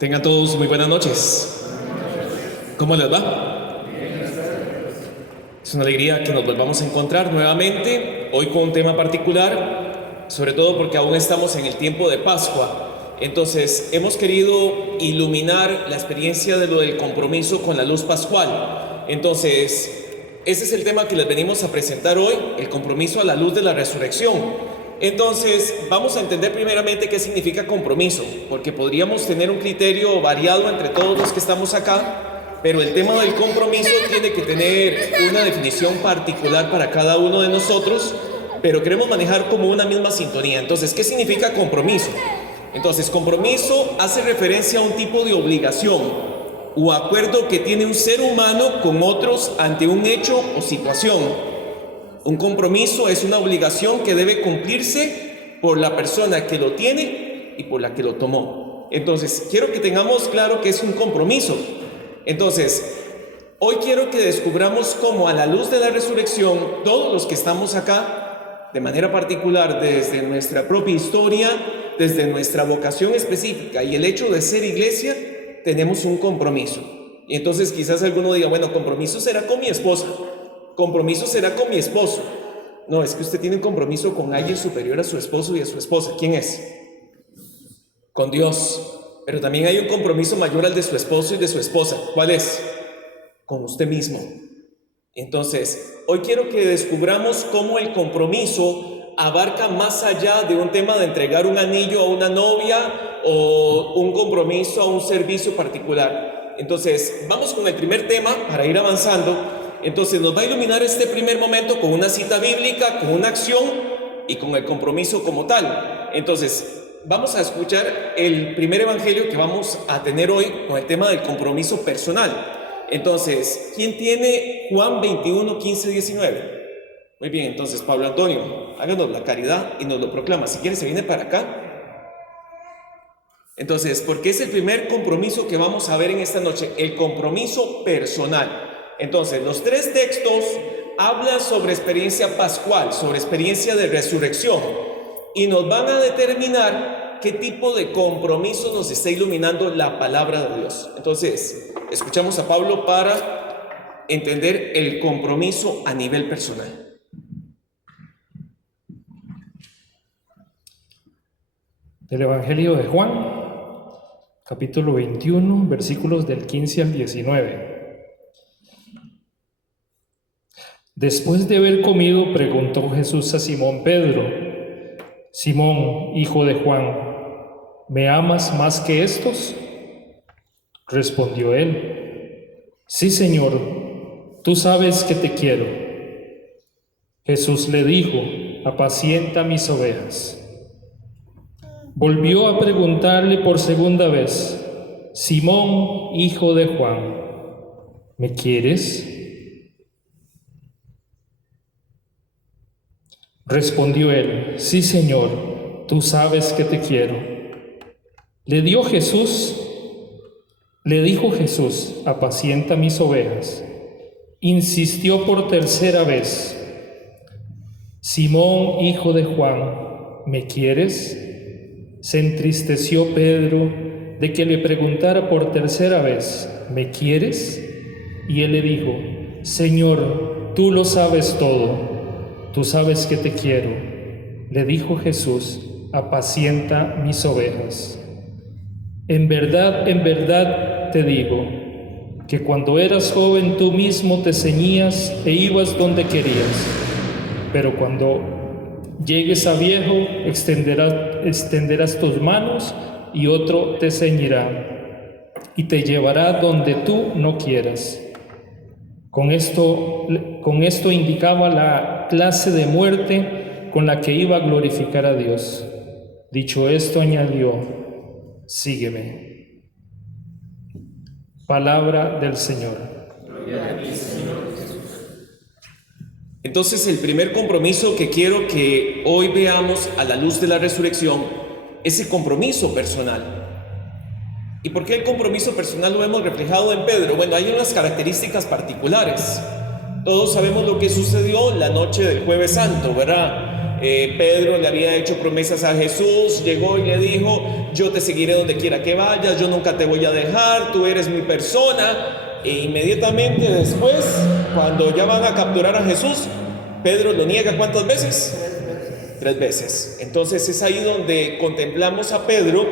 Tengan todos muy buenas noches. ¿Cómo les va? Es una alegría que nos volvamos a encontrar nuevamente, hoy con un tema particular, sobre todo porque aún estamos en el tiempo de Pascua. Entonces, hemos querido iluminar la experiencia de lo del compromiso con la luz pascual. Entonces, ese es el tema que les venimos a presentar hoy, el compromiso a la luz de la resurrección. Entonces, vamos a entender primeramente qué significa compromiso, porque podríamos tener un criterio variado entre todos los que estamos acá, pero el tema del compromiso tiene que tener una definición particular para cada uno de nosotros, pero queremos manejar como una misma sintonía. Entonces, ¿qué significa compromiso? Entonces, compromiso hace referencia a un tipo de obligación o acuerdo que tiene un ser humano con otros ante un hecho o situación. Un compromiso es una obligación que debe cumplirse por la persona que lo tiene y por la que lo tomó. Entonces, quiero que tengamos claro que es un compromiso. Entonces, hoy quiero que descubramos cómo a la luz de la resurrección, todos los que estamos acá, de manera particular, desde nuestra propia historia, desde nuestra vocación específica y el hecho de ser iglesia, tenemos un compromiso. Y entonces quizás alguno diga, bueno, compromiso será con mi esposa. Compromiso será con mi esposo. No, es que usted tiene un compromiso con alguien superior a su esposo y a su esposa. ¿Quién es? Con Dios. Pero también hay un compromiso mayor al de su esposo y de su esposa. ¿Cuál es? Con usted mismo. Entonces, hoy quiero que descubramos cómo el compromiso abarca más allá de un tema de entregar un anillo a una novia o un compromiso a un servicio particular. Entonces, vamos con el primer tema para ir avanzando. Entonces nos va a iluminar este primer momento con una cita bíblica, con una acción y con el compromiso como tal. Entonces vamos a escuchar el primer evangelio que vamos a tener hoy con el tema del compromiso personal. Entonces, ¿quién tiene Juan 21, 15, 19? Muy bien, entonces Pablo Antonio, háganos la caridad y nos lo proclama. Si quiere se viene para acá. Entonces, porque es el primer compromiso que vamos a ver en esta noche, el compromiso personal. Entonces, los tres textos hablan sobre experiencia pascual, sobre experiencia de resurrección, y nos van a determinar qué tipo de compromiso nos está iluminando la palabra de Dios. Entonces, escuchamos a Pablo para entender el compromiso a nivel personal. Del Evangelio de Juan, capítulo 21, versículos del 15 al 19. Después de haber comido, preguntó Jesús a Simón Pedro: Simón, hijo de Juan, ¿me amas más que estos? Respondió él: Sí, Señor, tú sabes que te quiero. Jesús le dijo: Apacienta mis ovejas. Volvió a preguntarle por segunda vez: Simón, hijo de Juan, ¿me quieres? Respondió él: Sí, Señor, tú sabes que te quiero. Le dijo Jesús: Apacienta mis ovejas. Insistió por tercera vez: Simón, hijo de Juan, ¿me quieres? Se entristeció Pedro de que le preguntara por tercera vez: ¿me quieres? Y él le dijo: Señor, tú lo sabes todo. Tú sabes que te quiero. Le dijo Jesús: apacienta mis ovejas. En verdad te digo, que cuando eras joven tú mismo te ceñías e ibas donde querías. Pero cuando llegues a viejo, extenderás tus manos y otro te ceñirá y te llevará donde tú no quieras. Con esto indicaba la clase de muerte con la que iba a glorificar a Dios. Dicho esto, añadió: sígueme. Palabra del Señor. Gloria a ti, Señor Jesús. Entonces, el primer compromiso que quiero que hoy veamos a la luz de la resurrección es el compromiso personal. ¿Y por qué el compromiso personal lo hemos reflejado en Pedro? Bueno, hay unas características particulares. Todos sabemos lo que sucedió la noche del Jueves Santo, ¿verdad? Pedro le había hecho promesas a Jesús, llegó y le dijo: yo te seguiré donde quiera que vayas, yo nunca te voy a dejar, tú eres mi persona. E inmediatamente después, cuando ya van a capturar a Jesús, Pedro lo niega. ¿Cuántas veces? 3 veces. Entonces es ahí donde contemplamos a Pedro,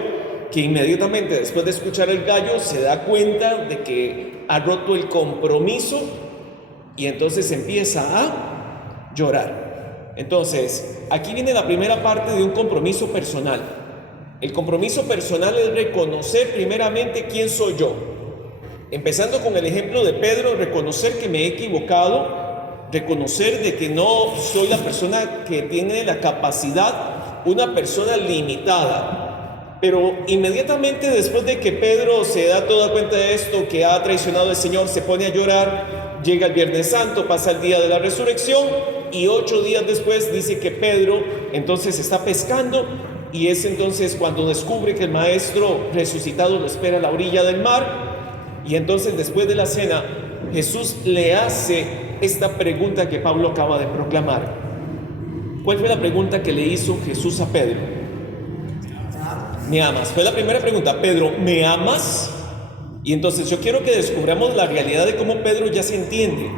que inmediatamente después de escuchar el gallo se da cuenta de que ha roto el compromiso y entonces empieza a llorar. Entonces, aquí viene la primera parte de un compromiso personal. El compromiso personal es reconocer primeramente quién soy yo. Empezando con el ejemplo de Pedro, reconocer que me he equivocado, reconocer de que no soy la persona que tiene la capacidad, una persona limitada. Pero inmediatamente después de que Pedro se da toda cuenta de esto, que ha traicionado al Señor, se pone a llorar. Llega el Viernes Santo, pasa el día de la resurrección y 8 días después dice que Pedro entonces está pescando, y es entonces cuando descubre que el Maestro resucitado lo espera a la orilla del mar. Y entonces después de la cena Jesús le hace esta pregunta que Pablo acaba de proclamar. ¿Cuál fue la pregunta que le hizo Jesús a Pedro? ¿Me amas? Fue la primera pregunta. Pedro, ¿me amas? Y entonces yo quiero que descubramos la realidad de cómo Pedro ya se entiende.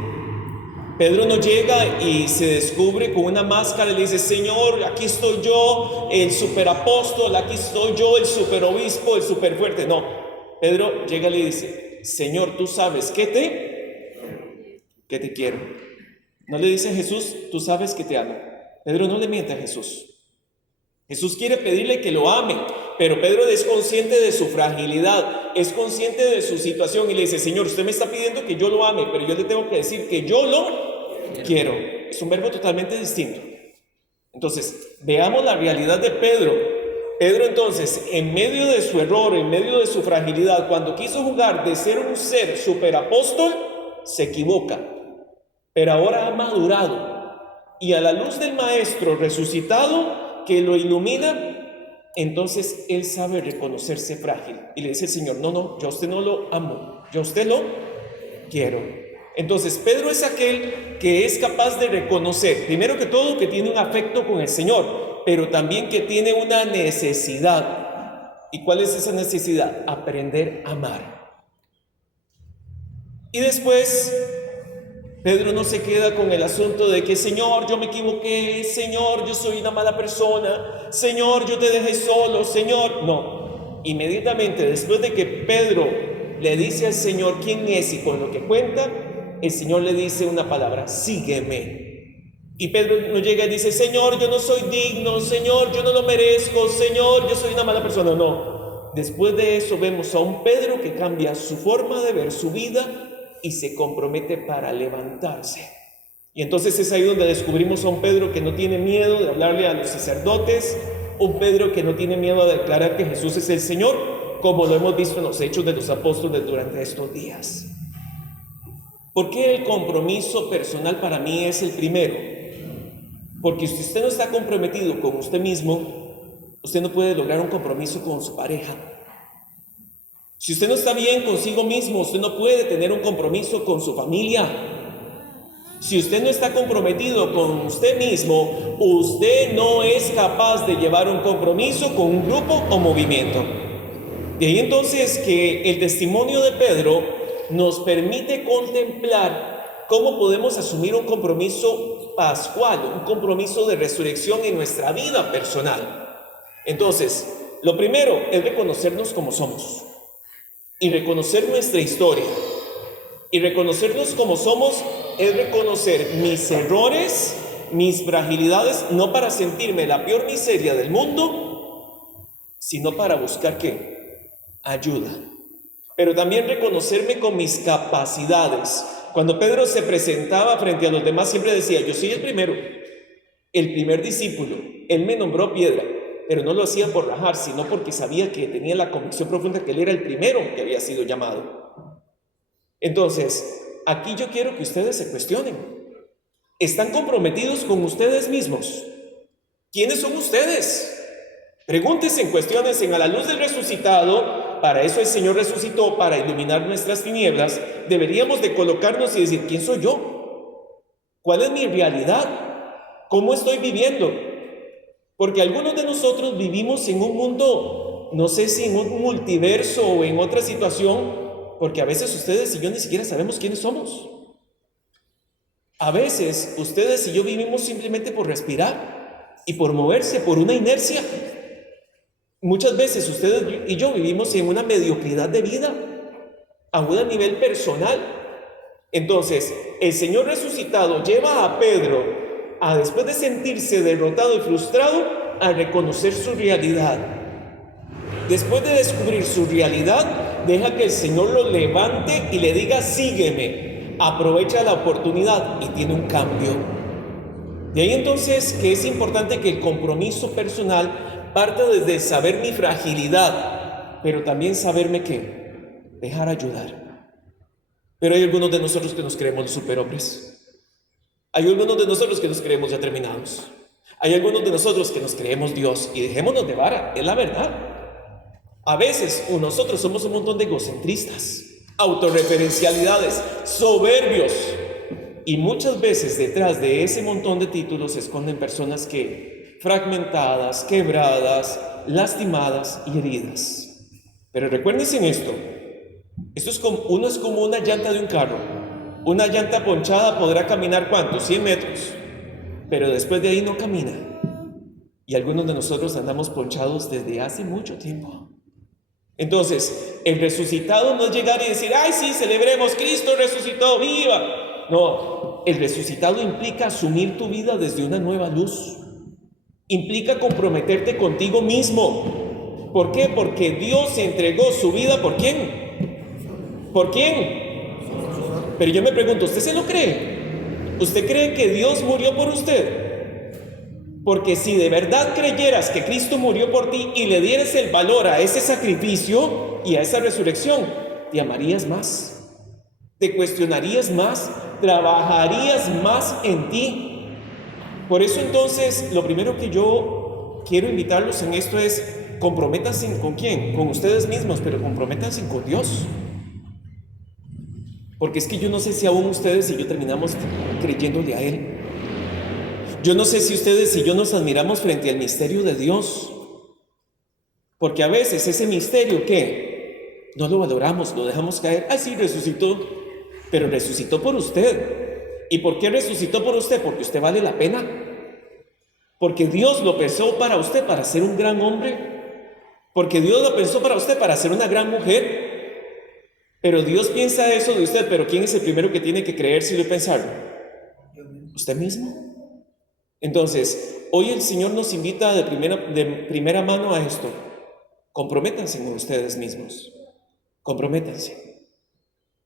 Pedro no llega y se descubre con una máscara y le dice: Señor, aquí estoy yo, el superapóstol, aquí estoy yo, el superobispo, el superfuerte. No, Pedro llega y le dice: Señor, tú sabes que te quiero. No le dice a Jesús: tú sabes que te amo. Pedro no le miente a Jesús. Jesús quiere pedirle que lo ame, pero Pedro es consciente de su fragilidad, es consciente de su situación y le dice: Señor, usted me está pidiendo que yo lo ame, pero yo le tengo que decir que yo lo quiero. Es un verbo totalmente distinto. Entonces, veamos la realidad de Pedro. Pedro entonces, en medio de su error, en medio de su fragilidad, cuando quiso jugar de ser un ser superapóstol, se equivoca. Pero ahora ha madurado y a la luz del Maestro resucitado que lo ilumina, entonces él sabe reconocerse frágil y le dice al Señor: no, yo a usted no lo amo, yo a usted lo quiero. Entonces Pedro es aquel que es capaz de reconocer, primero que todo, que tiene un afecto con el Señor, pero también que tiene una necesidad. ¿Y cuál es esa necesidad? Aprender a amar. Y después Pedro no se queda con el asunto de que: Señor, yo me equivoqué, Señor, yo soy una mala persona, Señor, yo te dejé solo, Señor. No, inmediatamente después de que Pedro le dice al Señor quién es y con lo que cuenta, el Señor le dice una palabra: sígueme. Y Pedro no llega y dice: Señor, yo no soy digno, Señor, yo no lo merezco, Señor, yo soy una mala persona. No, después de eso vemos a un Pedro que cambia su forma de ver su vida y se compromete para levantarse. Y entonces es ahí donde descubrimos a un Pedro que no tiene miedo de hablarle a los sacerdotes, un Pedro que no tiene miedo de declarar que Jesús es el Señor, como lo hemos visto en los Hechos de los Apóstoles durante estos días. ¿Por qué el compromiso personal para mí es el primero? Porque si usted no está comprometido con usted mismo, usted no puede lograr un compromiso con su pareja. Si usted no está bien consigo mismo, usted no puede tener un compromiso con su familia. Si usted no está comprometido con usted mismo, usted no es capaz de llevar un compromiso con un grupo o movimiento. De ahí entonces que el testimonio de Pedro nos permite contemplar cómo podemos asumir un compromiso pascual, un compromiso de resurrección en nuestra vida personal. Entonces, lo primero es reconocernos como somos. Y reconocer nuestra historia. Y reconocernos como somos es reconocer mis errores, mis fragilidades, no para sentirme la peor miseria del mundo, sino para buscar ¿qué? Ayuda. Pero también reconocerme con mis capacidades. Cuando Pedro se presentaba frente a los demás, siempre decía: yo soy el primero, el primer discípulo. Él me nombró piedra. Pero no lo hacía por rajar, sino porque sabía que tenía la convicción profunda que él era el primero que había sido llamado. Entonces, aquí yo quiero que ustedes se cuestionen. ¿Están comprometidos con ustedes mismos? ¿Quiénes son ustedes? Pregúntense, cuestiones a la luz del resucitado. Para eso el Señor resucitó, para iluminar nuestras tinieblas. Deberíamos de colocarnos y decir: ¿quién soy yo? ¿Cuál es mi realidad? ¿Cómo estoy viviendo? Porque algunos de nosotros vivimos en un mundo, no sé si en un multiverso o en otra situación, porque a veces ustedes y yo ni siquiera sabemos quiénes somos. A veces ustedes y yo vivimos simplemente por respirar y por moverse, por una inercia. Muchas veces ustedes y yo vivimos en una mediocridad de vida, aún a nivel personal. Entonces, el Señor resucitado lleva a Pedro a, después de sentirse derrotado y frustrado, a reconocer su realidad. Después de descubrir su realidad, deja que el Señor lo levante y le diga: sígueme. Aprovecha la oportunidad y tiene un cambio. De ahí entonces que es importante que el compromiso personal parta desde saber mi fragilidad, pero también saberme que dejar ayudar. Pero hay algunos de nosotros que nos creemos los superhombres. Hay algunos de nosotros que nos creemos ya terminados. Hay algunos de nosotros que nos creemos Dios, y dejémonos de vara, es la verdad. A veces nosotros somos un montón de egocentristas, autorreferencialidades, soberbios, y muchas veces detrás de ese montón de títulos se esconden personas que fragmentadas, quebradas, lastimadas y heridas. Pero recuérdense en esto es como una llanta de un carro. Una llanta ponchada podrá caminar ¿cuánto? 100 metros, pero después de ahí no camina. Y algunos de nosotros andamos ponchados desde hace mucho tiempo. Entonces, el resucitado no es llegar y decir: ¡ay sí, celebremos, Cristo resucitó, viva! No, el resucitado implica asumir tu vida desde una nueva luz. Implica comprometerte contigo mismo. ¿Por qué? Porque Dios entregó su vida, ¿por quién? ¿Por quién? Pero yo me pregunto, ¿usted se lo cree? ¿Usted cree que Dios murió por usted? Porque si de verdad creyeras que Cristo murió por ti y le dieras el valor a ese sacrificio y a esa resurrección, te amarías más, te cuestionarías más, trabajarías más en ti. Por eso entonces, lo primero que yo quiero invitarlos en esto es: comprométanse. ¿Con quién? Con ustedes mismos, pero comprométanse con Dios. Porque es que yo no sé si aún ustedes y yo terminamos creyéndole a Él. Yo no sé si ustedes y yo nos admiramos frente al misterio de Dios. Porque a veces ese misterio, ¿qué? No lo valoramos, lo dejamos caer. Ah, sí, resucitó. Pero resucitó por usted. ¿Y por qué resucitó por usted? Porque usted vale la pena. Porque Dios lo pensó para usted para ser un gran hombre. Porque Dios lo pensó para usted para ser una gran mujer. Pero Dios piensa eso de usted, pero ¿quién es el primero que tiene que creérselo y pensarlo? ¿Usted mismo? Entonces, hoy el Señor nos invita de primera mano a esto. Comprométanse con ustedes mismos. Comprométanse.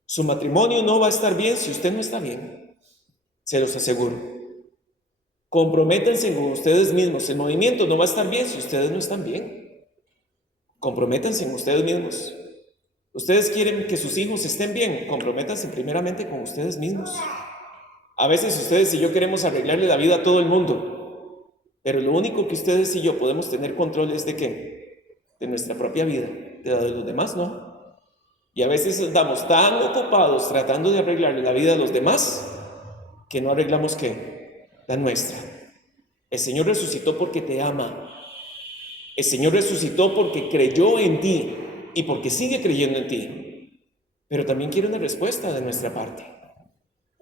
Su matrimonio no va a estar bien si usted no está bien. Se los aseguro. Comprométanse con ustedes mismos. El movimiento no va a estar bien si ustedes no están bien. Comprométanse con ustedes mismos. Ustedes quieren que sus hijos estén bien, comprométanse primeramente con ustedes mismos. A veces ustedes y yo queremos arreglarle la vida a todo el mundo, pero lo único que ustedes y yo podemos tener control es ¿de qué? De nuestra propia vida, de la de los demás no. Y a veces andamos tan ocupados tratando de arreglarle la vida a los demás que no arreglamos ¿qué? La nuestra. El Señor resucitó porque te ama. El Señor resucitó porque creyó en ti y porque sigue creyendo en ti. Pero también quiere una respuesta de nuestra parte.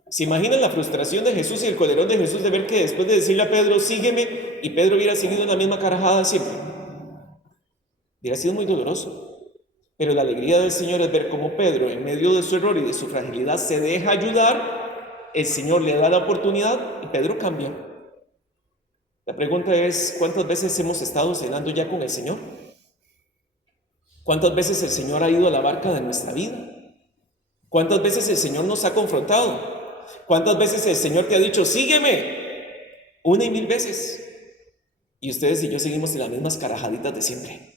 ¿Se imaginan la frustración de Jesús y el colerón de Jesús de ver que después de decirle a Pedro, sígueme, y Pedro hubiera seguido la misma carajada siempre? Hubiera sido muy doloroso. Pero la alegría del Señor es ver cómo Pedro, en medio de su error y de su fragilidad, se deja ayudar. El Señor le da la oportunidad y Pedro cambia. La pregunta es, ¿cuántas veces hemos estado cenando ya con el Señor? ¿Cuántas veces el Señor ha ido a la barca de nuestra vida? ¿Cuántas veces el Señor nos ha confrontado? ¿Cuántas veces el Señor te ha dicho, sígueme? 1 y 1000 veces. Y ustedes y yo seguimos en las mismas carajaditas de siempre,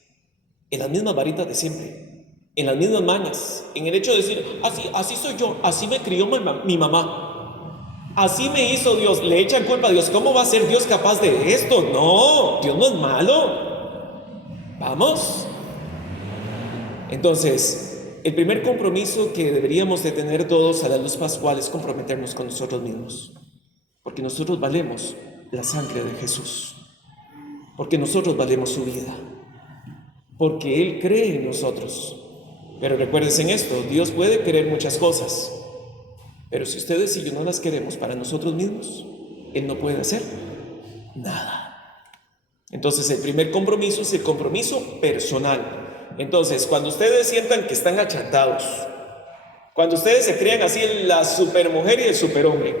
en las mismas varitas de siempre, en las mismas mañas, en el hecho de decir, así soy yo, así me crió mi mamá, así me hizo Dios. Le echan culpa a Dios. ¿Cómo va a ser Dios capaz de esto? No, Dios no es malo. Vamos. Entonces, el primer compromiso que deberíamos de tener todos a la luz pascual es comprometernos con nosotros mismos, porque nosotros valemos la sangre de Jesús. porque nosotros valemos su vida, porque Él cree en nosotros. Pero recuérdense en esto, Dios puede querer muchas cosas, pero si ustedes y yo no las queremos para nosotros mismos, Él no puede hacer nada. Entonces el primer compromiso es el compromiso personal. Entonces, cuando ustedes sientan que están achatados, cuando ustedes se crean así la supermujer y el superhombre,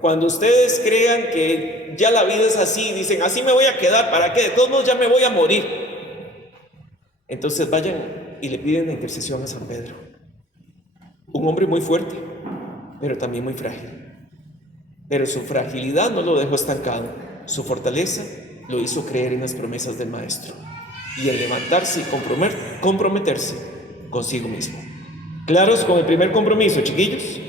cuando ustedes crean que ya la vida es así, dicen, así me voy a quedar, ¿para qué? De todos modos ya me voy a morir. Entonces vayan y le piden la intercesión a San Pedro, un hombre muy fuerte, pero también muy frágil. Pero su fragilidad no lo dejó estancado, su fortaleza lo hizo creer en las promesas del Maestro y en levantarse y comprometerse consigo mismo. ¿Claros con el primer compromiso, chiquillos?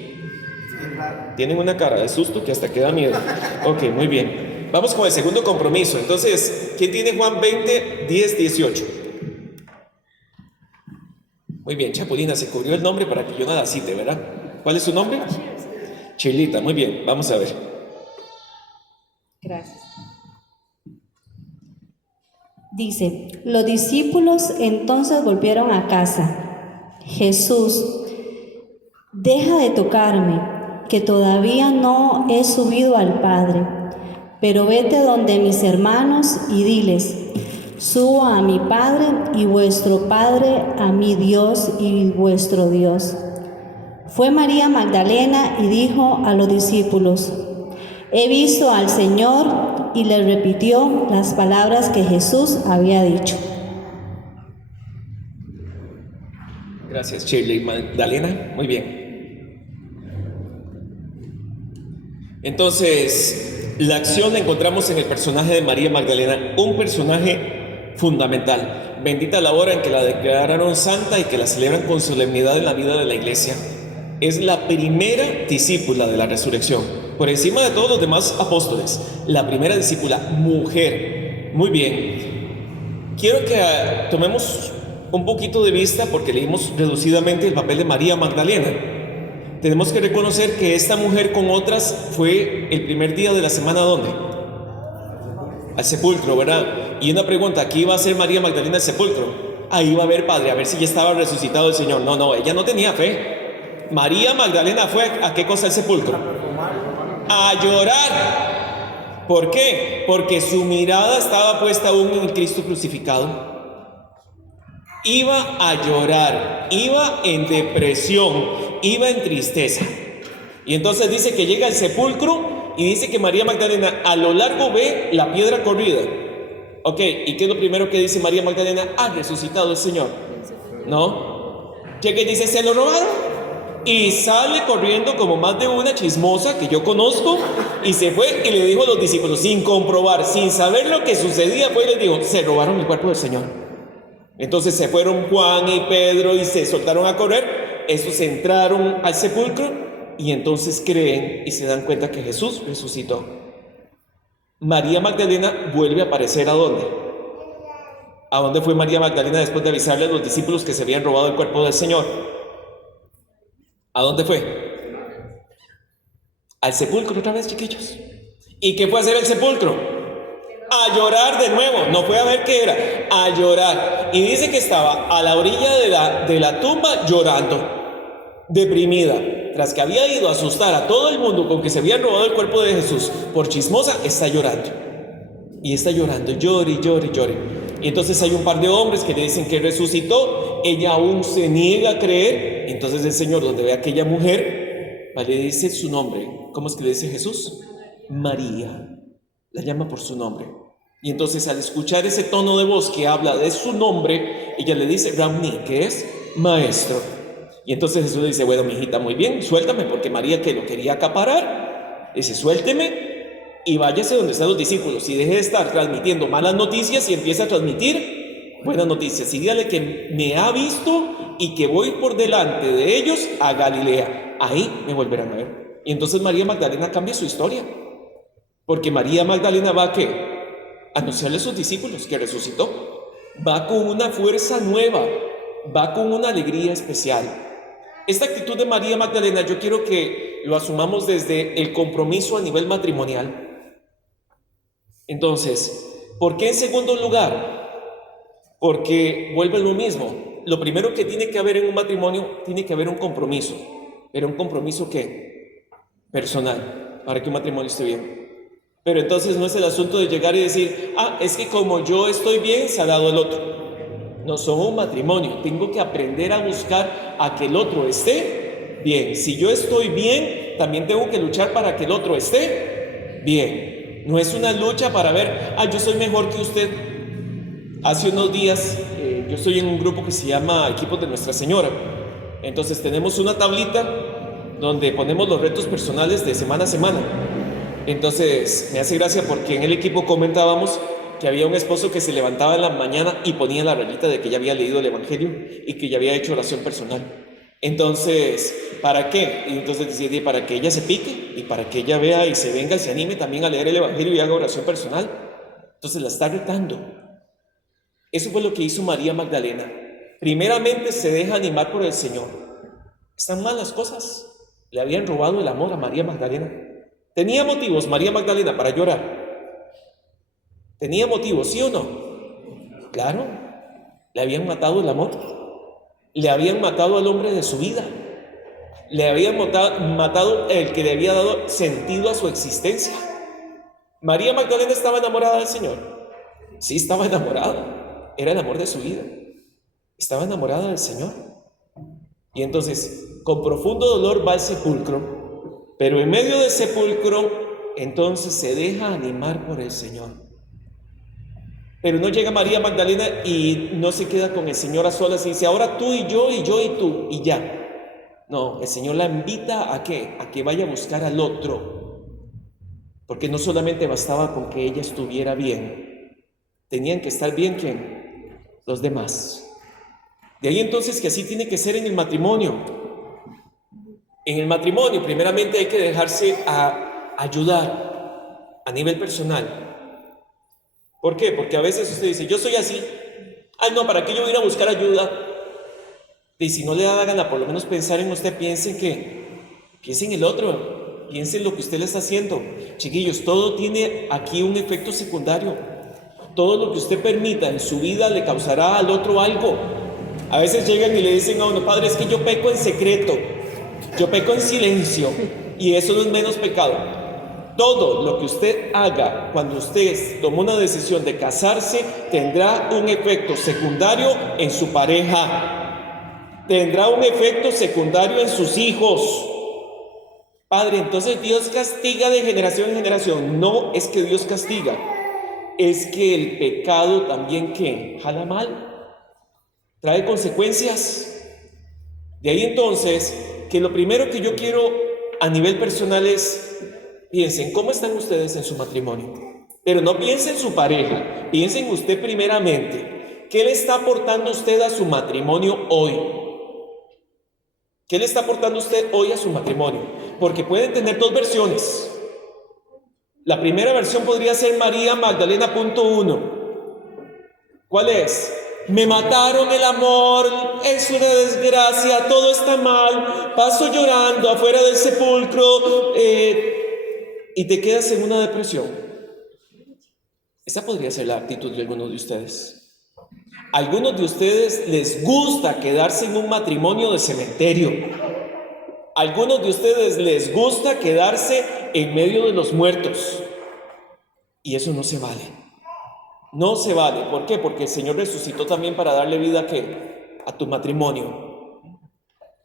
Tienen una cara de susto que hasta queda miedo. Ok, muy bien. Vamos con el segundo compromiso. Entonces, ¿quién tiene Juan 20, 10, 18? Muy bien, Chapulina se cubrió el nombre para que yo no la cite, ¿verdad? ¿Cuál es su nombre? Chilita, muy bien, vamos a ver. Gracias. Dice, los discípulos entonces volvieron a casa. Jesús, deja de tocarme, que todavía no he subido al Padre, pero vete donde mis hermanos y diles, subo a mi Padre y vuestro Padre, a mi Dios y vuestro Dios. Fue María Magdalena y dijo a los discípulos, he visto al Señor, y le repitió las palabras que Jesús había dicho. Gracias, Shirley. Magdalena, muy bien. Entonces, la acción la encontramos en el personaje de María Magdalena, un personaje fundamental. Bendita la hora en que la declararon santa y que la celebran con solemnidad en la vida de la iglesia. Es la primera discípula de la resurrección, por encima de todos los demás apóstoles. La primera discípula, mujer. Muy bien. Quiero que tomemos un poquito de vista, porque leímos reducidamente el papel de María Magdalena. Tenemos que reconocer que esta mujer con otras fue el primer día de la semana, ¿dónde? Al sepulcro, ¿verdad? Y una pregunta, ¿aquí iba a ser María Magdalena al sepulcro? Ahí va a ver, Padre, a ver si ya estaba resucitado el Señor. No, ella no tenía fe. María Magdalena fue ¿a qué cosa el sepulcro? A llorar. ¿Por qué? Porque su mirada estaba puesta aún en el Cristo crucificado. Iba a llorar, iba en depresión, iba en tristeza. Y entonces dice que llega al sepulcro y dice que María Magdalena a lo largo ve la piedra corrida. Ok, ¿y qué es lo primero que dice María Magdalena? Ha resucitado el Señor. ¿No? Llega y dice, ¿se lo robaron? Y sale corriendo como más de una chismosa que yo conozco, y se fue y le dijo a los discípulos, sin comprobar, sin saber lo que sucedía, fue y les dijo, se robaron el cuerpo del Señor. Entonces se fueron Juan y Pedro y se soltaron a correr. Estos entraron al sepulcro y entonces creen y se dan cuenta que Jesús resucitó. María Magdalena vuelve a aparecer ¿a dónde? ¿A dónde fue María Magdalena después de avisarle a los discípulos que se habían robado el cuerpo del Señor? ¿A dónde fue? Al sepulcro otra vez, chiquillos. ¿Y qué fue a hacer el sepulcro? A llorar de nuevo. No fue a ver qué era, a llorar. Y dice que estaba a la orilla de la tumba llorando, deprimida, tras que había ido a asustar a todo el mundo con que se habían robado el cuerpo de Jesús. Por chismosa está llorando. Y está llorando, llore. Y entonces hay un par de hombres que le dicen que resucitó. Ella aún se niega a creer. Entonces el Señor, donde ve a aquella mujer, le dice su nombre. ¿Cómo es que le dice Jesús? María. La llama por su nombre. Y entonces al escuchar ese tono de voz que habla de su nombre, ella le dice Rabni, que es maestro. Y entonces Jesús le dice, bueno, mi hijita, muy bien, suéltame, porque María, que lo quería acaparar, dice, suélteme y váyase donde están los discípulos y deje de estar transmitiendo malas noticias y empieza a transmitir buenas noticias. Y dígale que me ha visto y que voy por delante de ellos a Galilea. Ahí me volverán a ver. Y entonces María Magdalena cambia su historia, porque María Magdalena va a ¿qué? Anunciarle a sus discípulos que resucitó. Va con una fuerza nueva, va con una alegría especial. Esta actitud de María Magdalena yo quiero que lo asumamos desde el compromiso a nivel matrimonial. Entonces, ¿Por qué en segundo lugar? Porque vuelve lo mismo. Lo primero que tiene que haber en un matrimonio, tiene que haber un compromiso. ¿Pero un compromiso qué? Personal, para que un matrimonio esté bien. Pero entonces no es el asunto de llegar y decir, es que como yo estoy bien, se ha dado el otro. No somos un matrimonio, tengo que aprender a buscar a que el otro esté bien. Si yo estoy bien, también tengo que luchar para que el otro esté bien. No es una lucha para ver, yo soy mejor que usted. Hace unos días, yo estoy en un grupo que se llama Equipos de Nuestra Señora. Entonces tenemos una tablita donde ponemos los retos personales de semana a semana. Entonces me hace gracia porque en el equipo comentábamos que había un esposo que se levantaba en la mañana y ponía la rayita de que ya había leído el Evangelio y que ya había hecho oración personal. Entonces, ¿para qué? Y entonces decía, para que ella se pique y para que ella vea y se venga y se anime también a leer el Evangelio y haga oración personal. Entonces la está retando. Eso fue lo que hizo María Magdalena. Primeramente se deja animar por el Señor. Están mal las cosas. Le habían robado el amor a María Magdalena. ¿Tenía motivos María Magdalena para llorar? ¿Tenía motivos, sí o no? Claro. Le habían matado el amor. Le habían matado al hombre de su vida. Le habían matado el que le había dado sentido a su existencia. ¿María Magdalena estaba enamorada del Señor? Sí, estaba enamorada. Era el amor de su vida. Estaba enamorada del Señor. Y entonces, con profundo dolor va al sepulcro. Pero en medio del sepulcro, entonces se deja animar por el Señor. Pero no llega María Magdalena y no se queda con el Señor a solas y dice, ahora tú y yo y yo y tú y ya. No, el Señor la invita ¿a qué? A que vaya a buscar al otro. Porque no solamente bastaba con que ella estuviera bien. Tenían que estar bien, ¿quién? Los demás. De ahí entonces que así tiene que ser en el matrimonio. En el matrimonio, primeramente hay que dejarse ayudar a nivel personal. ¿Por qué? Porque a veces usted dice, yo soy así. No, ¿para qué yo voy a ir a buscar ayuda? Y si no le da la gana, por lo menos pensar en usted, piense en el otro, piense en lo que usted le está haciendo. Chiquillos, todo tiene aquí un efecto secundario. Todo lo que usted permita en su vida le causará al otro algo. A veces llegan y le dicen a uno, padre, es que yo peco en secreto, yo peco en silencio, y eso no es menos pecado. Todo lo que usted haga cuando usted tomó una decisión de casarse tendrá un efecto secundario en su pareja, tendrá un efecto secundario en sus hijos. Padre, entonces Dios castiga de generación en generación. No es que Dios castiga, es que el pecado también que jala mal, trae consecuencias. De ahí entonces que lo primero que yo quiero a nivel personal es, piensen, ¿cómo están ustedes en su matrimonio? Pero no piensen en su pareja, piensen usted primeramente. ¿Qué le está aportando usted a su matrimonio hoy? ¿Qué le está aportando usted hoy a su matrimonio? Porque pueden tener dos versiones. La primera versión podría ser María Magdalena .1. ¿Cuál es? Me mataron el amor, es una desgracia, todo está mal, paso llorando afuera del sepulcro, y te quedas en una depresión. Esa podría ser la actitud de algunos de ustedes. A algunos de ustedes les gusta quedarse en un matrimonio de cementerio. A algunos de ustedes les gusta quedarse en medio de los muertos. Y eso no se vale. No se vale. ¿Por qué? Porque el Señor resucitó también para darle vida a tu matrimonio.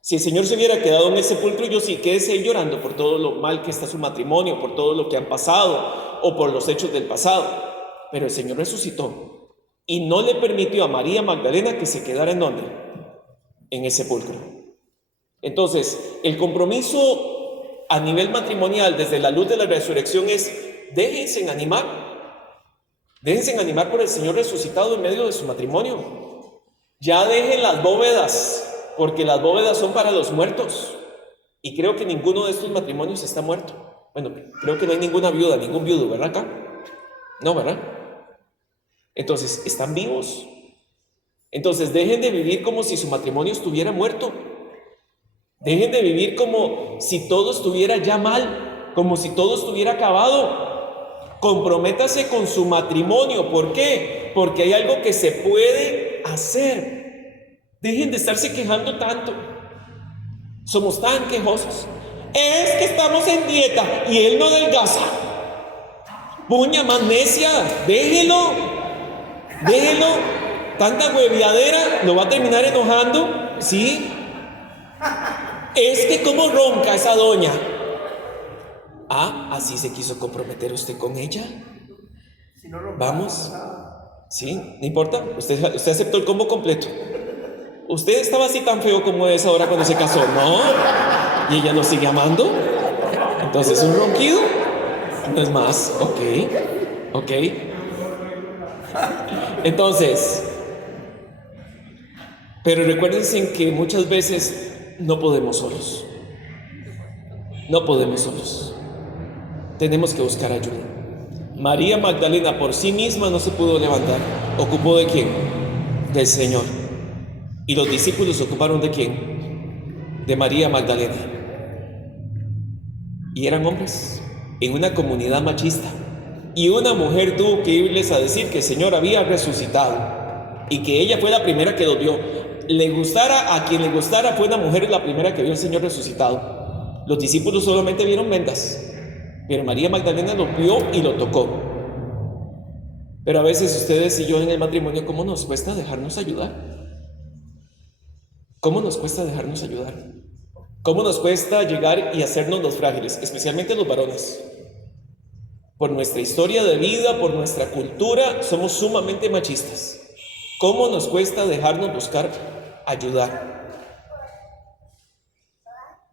Si el Señor se hubiera quedado en el sepulcro, yo sí, quédese ahí llorando por todo lo mal que está su matrimonio, por todo lo que han pasado o por los hechos del pasado. Pero el Señor resucitó y no le permitió a María Magdalena que se quedara ¿en dónde? En el sepulcro. Entonces, el compromiso a nivel matrimonial desde la luz de la resurrección es, déjense animar. Déjense animar por el Señor resucitado en medio de su matrimonio. Ya dejen las bóvedas, porque las bóvedas son para los muertos. Y creo que ninguno de estos matrimonios está muerto. Bueno, creo que no hay ninguna viuda, ningún viudo, ¿verdad acá? No, ¿verdad? Entonces, ¿están vivos? Entonces, dejen de vivir como si su matrimonio estuviera muerto. Dejen de vivir como si todo estuviera ya mal, como si todo estuviera acabado. Comprométase con su matrimonio. ¿Por qué? Porque hay algo que se puede hacer. Dejen de estarse quejando tanto. Somos tan quejosos. Es que estamos en dieta y él no adelgaza. Puña más necia, déjelo. Tanta hueviadera lo va a terminar enojando. ¿Sí? Es que como ronca esa doña. ¿Así se quiso comprometer usted con ella? Vamos. ¿Sí? No importa. Usted aceptó el combo completo. Usted estaba así tan feo como es ahora cuando se casó, ¿no? Y ella lo sigue amando. Entonces un ronquido no es más. Ok. Entonces, pero recuérdense que muchas veces no podemos solos. Tenemos que buscar ayuda. María Magdalena por sí misma no se pudo levantar. ¿Ocupó de quién? Del Señor. ¿Y los discípulos ocuparon de quién? De María Magdalena. Y eran hombres en una comunidad machista. Y una mujer tuvo que irles a decir que el Señor había resucitado y que ella fue la primera que lo vio. Le gustara a quien le gustara, fue una mujer la primera que vio al Señor resucitado. Los discípulos solamente vieron vendas, pero María Magdalena lo vio y lo tocó. Pero a veces ustedes y yo en el matrimonio, ¿cómo nos cuesta dejarnos ayudar? ¿Cómo nos cuesta dejarnos ayudar? ¿Cómo nos cuesta llegar y hacernos los frágiles, especialmente los varones? Por nuestra historia de vida, por nuestra cultura, somos sumamente machistas. ¿Cómo nos cuesta dejarnos buscar ayudar?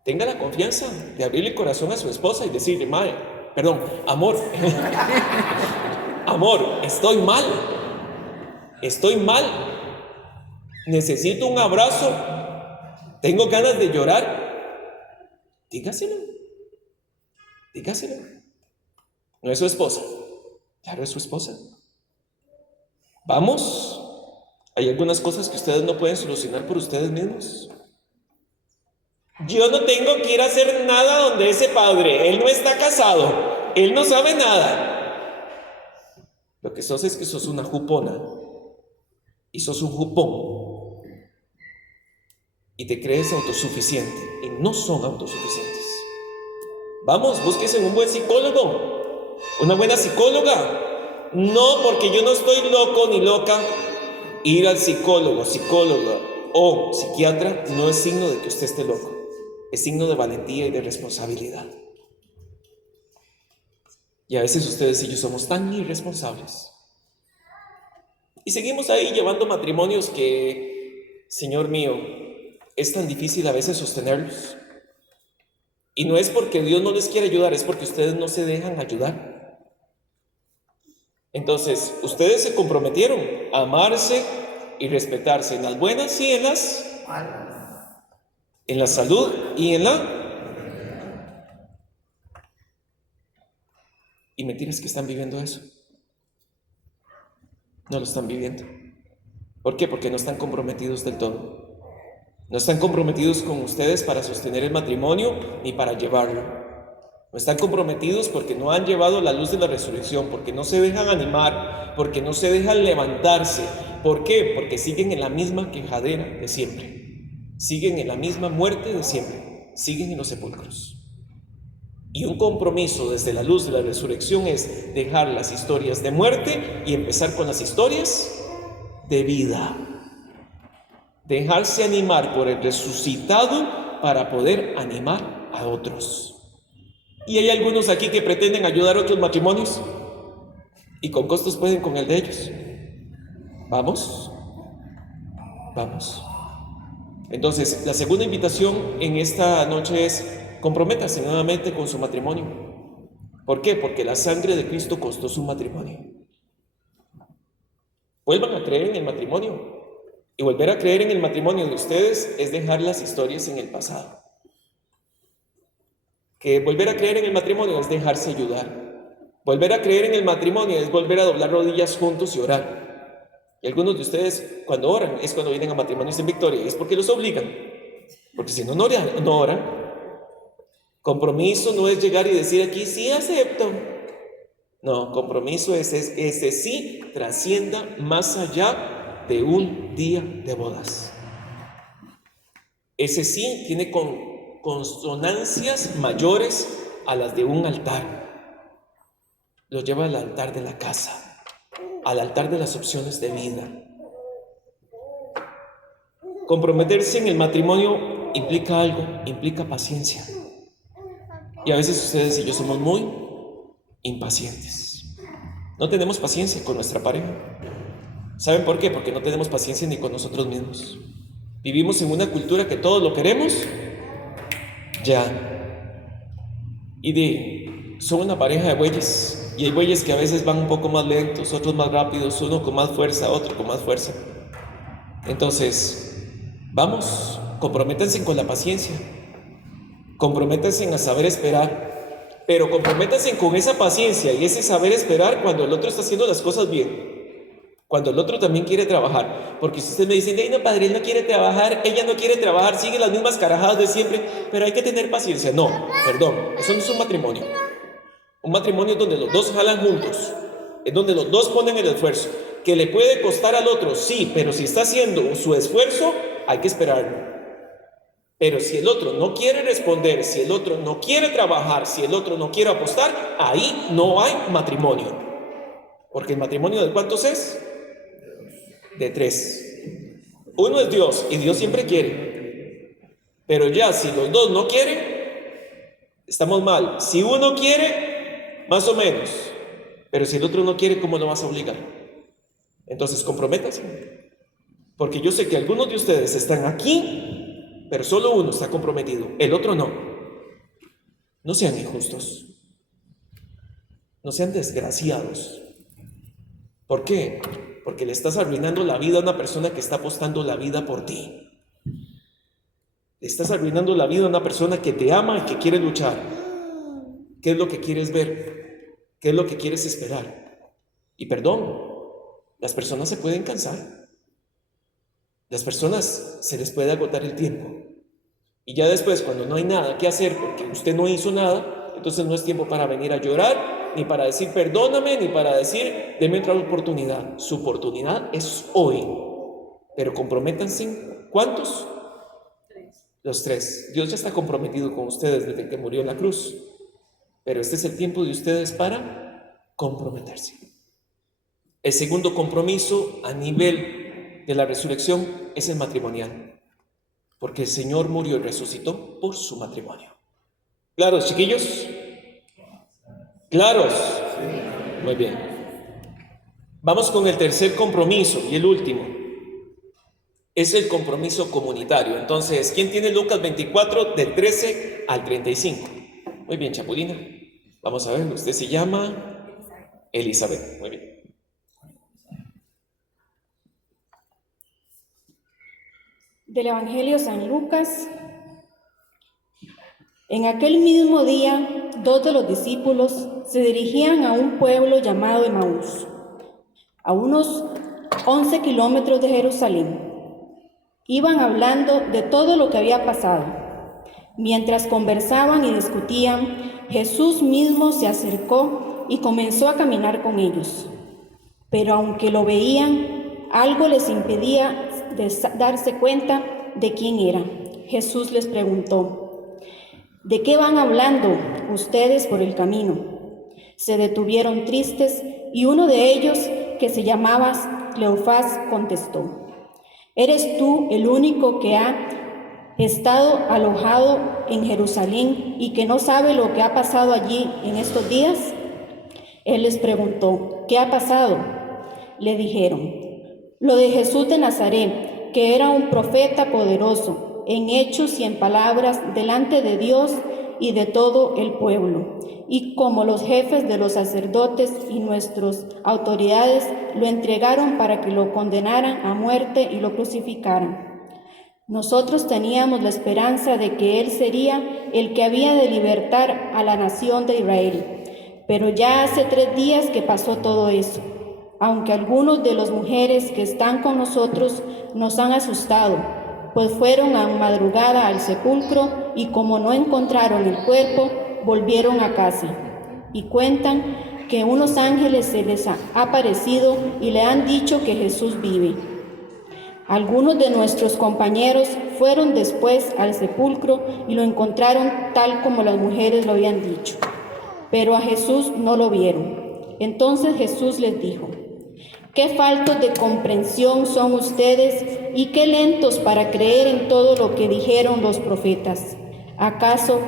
Tenga la confianza de abrirle el corazón a su esposa y decirle, amor, amor, estoy mal, necesito un abrazo, tengo ganas de llorar. Dígaselo. No es su esposa. Claro, es su esposa. Vamos. Hay algunas cosas que ustedes no pueden solucionar por ustedes mismos. Yo no tengo que ir a hacer nada donde ese padre. Él no está casado. Él no sabe nada. Lo que sos es que sos una jupona. Y sos un jupón. Y te crees autosuficiente. Y no son autosuficientes. Vamos, búsquese un buen psicólogo. Una buena psicóloga. No, porque yo no estoy loco ni loca. Ir al psicólogo, psicóloga o psiquiatra no es signo de que usted esté loco. Es signo de valentía y de responsabilidad. Y a veces ustedes y yo somos tan irresponsables. Y seguimos ahí llevando matrimonios que, Señor mío, es tan difícil a veces sostenerlos. Y no es porque Dios no les quiere ayudar, es porque ustedes no se dejan ayudar. Entonces, ustedes se comprometieron a amarse y respetarse en las buenas y en la salud y en la... Y mentiras que están viviendo eso. No lo están viviendo. ¿Por qué? Porque no están comprometidos del todo. No están comprometidos con ustedes para sostener el matrimonio ni para llevarlo. No están comprometidos porque no han llevado la luz de la resurrección, porque no se dejan animar, porque no se dejan levantarse. ¿Por qué? Porque siguen en la misma quejadera de siempre. Siguen en la misma muerte de siempre. Siguen en los sepulcros. Y un compromiso desde la luz de la resurrección es dejar las historias de muerte y empezar con las historias de vida. Dejarse animar por el resucitado para poder animar a otros. Y hay algunos aquí que pretenden ayudar a otros matrimonios y con costos pueden con el de ellos. Vamos. Entonces, la segunda invitación en esta noche es: comprométase nuevamente con su matrimonio. ¿Por qué? Porque la sangre de Cristo costó su matrimonio. Vuelvan a creer en el matrimonio. Y volver a creer en el matrimonio de ustedes es dejar las historias en el pasado. Que volver a creer en el matrimonio es dejarse ayudar. Volver a creer en el matrimonio es volver a doblar rodillas juntos y orar. Y algunos de ustedes cuando oran es cuando vienen a matrimonios en victoria, y es porque los obligan. Porque si no oran. Compromiso no es llegar y decir aquí sí acepto. No, compromiso es que ese sí trascienda más allá de un día de bodas. Ese sí tiene consonancias mayores a las de un altar. Lo lleva al altar de la casa, al altar de las opciones de vida. Comprometerse en el matrimonio implica algo, implica paciencia. Y a veces ustedes y yo somos muy impacientes. No tenemos paciencia con nuestra pareja. ¿Saben por qué? Porque no tenemos paciencia ni con nosotros mismos. Vivimos en una cultura que todo lo queremos ya. Son una pareja de bueyes. Y hay bueyes que a veces van un poco más lentos, otros más rápidos, uno con más fuerza, otro con más fuerza. Entonces, vamos, comprométanse con la paciencia. Comprométanse a saber esperar. Pero comprométanse con esa paciencia y ese saber esperar cuando el otro está haciendo las cosas bien. Cuando el otro también quiere trabajar. Porque si ustedes me dicen, no, padre, él no quiere trabajar, ella no quiere trabajar, sigue las mismas carajadas de siempre, pero hay que tener paciencia. No, perdón, eso no es un matrimonio. Un matrimonio es donde los dos jalan juntos, es donde los dos ponen el esfuerzo. Que le puede costar al otro, sí, pero si está haciendo su esfuerzo, hay que esperarlo. Pero si el otro no quiere responder, si el otro no quiere trabajar, si el otro no quiere apostar, ahí no hay matrimonio. Porque el matrimonio, ¿de cuántos es? De 3. Uno es Dios y Dios siempre quiere. Pero ya si los dos no quieren, estamos mal. Si uno quiere, más o menos. Pero si el otro no quiere, ¿cómo lo vas a obligar? Entonces comprométanse. Porque yo sé que algunos de ustedes están aquí, pero solo uno está comprometido, el otro no. No sean injustos. No sean desgraciados. ¿Por qué? Porque le estás arruinando la vida a una persona que está apostando la vida por ti. Le estás arruinando la vida a una persona que te ama y que quiere luchar. ¿Qué es lo que quieres ver? ¿Qué es lo que quieres esperar? Y perdón, las personas se pueden cansar. Las personas se les puede agotar el tiempo. Y ya después, cuando no hay nada que hacer porque usted no hizo nada, entonces no es tiempo para venir a llorar, ni para decir perdóname, ni para decir deme otra oportunidad. Su oportunidad es hoy. Pero comprométanse. ¿Cuántos? 3. Los 3. Dios ya está comprometido con ustedes desde que murió en la cruz. Pero este es el tiempo de ustedes para comprometerse. El segundo compromiso a nivel de la resurrección es el matrimonial. Porque el Señor murió y resucitó por su matrimonio. ¿Claros, chiquillos? ¿Claros? Muy bien. Vamos con el tercer compromiso y el último. Es el compromiso comunitario. Entonces, ¿quién tiene Lucas 24 del 13 al 35? Muy bien, Chapulina. Vamos a ver, usted se llama Elizabeth. Muy bien. Del Evangelio de San Lucas. En aquel mismo día, 2 de los discípulos se dirigían a un pueblo llamado Emaús, a unos 11 kilómetros de Jerusalén. Iban hablando de todo lo que había pasado. Mientras conversaban y discutían, Jesús mismo se acercó y comenzó a caminar con ellos. Pero aunque lo veían, algo les impedía darse cuenta de quién era. Jesús les preguntó: ¿de qué van hablando ustedes por el camino? Se detuvieron tristes y uno de ellos, que se llamaba Cleofás, contestó: ¿eres tú el único que ha estado alojado en Jerusalén y que no sabe lo que ha pasado allí en estos días? Él les preguntó: ¿qué ha pasado? Le dijeron: lo de Jesús de Nazaret, que era un profeta poderoso en hechos y en palabras delante de Dios y de todo el pueblo. Y como los jefes de los sacerdotes y nuestras autoridades lo entregaron para que lo condenaran a muerte y lo crucificaran. Nosotros teníamos la esperanza de que Él sería el que había de libertar a la nación de Israel. Pero ya hace 3 días que pasó todo eso. Aunque algunos de las mujeres que están con nosotros nos han asustado, pues fueron a madrugada al sepulcro y como no encontraron el cuerpo, volvieron a casa. Y cuentan que unos ángeles se les ha aparecido y le han dicho que Jesús vive. Algunos de nuestros compañeros fueron después al sepulcro y lo encontraron tal como las mujeres lo habían dicho, pero a Jesús no lo vieron. Entonces Jesús les dijo: «Qué faltos de comprensión son ustedes y qué lentos para creer en todo lo que dijeron los profetas. ¿Acaso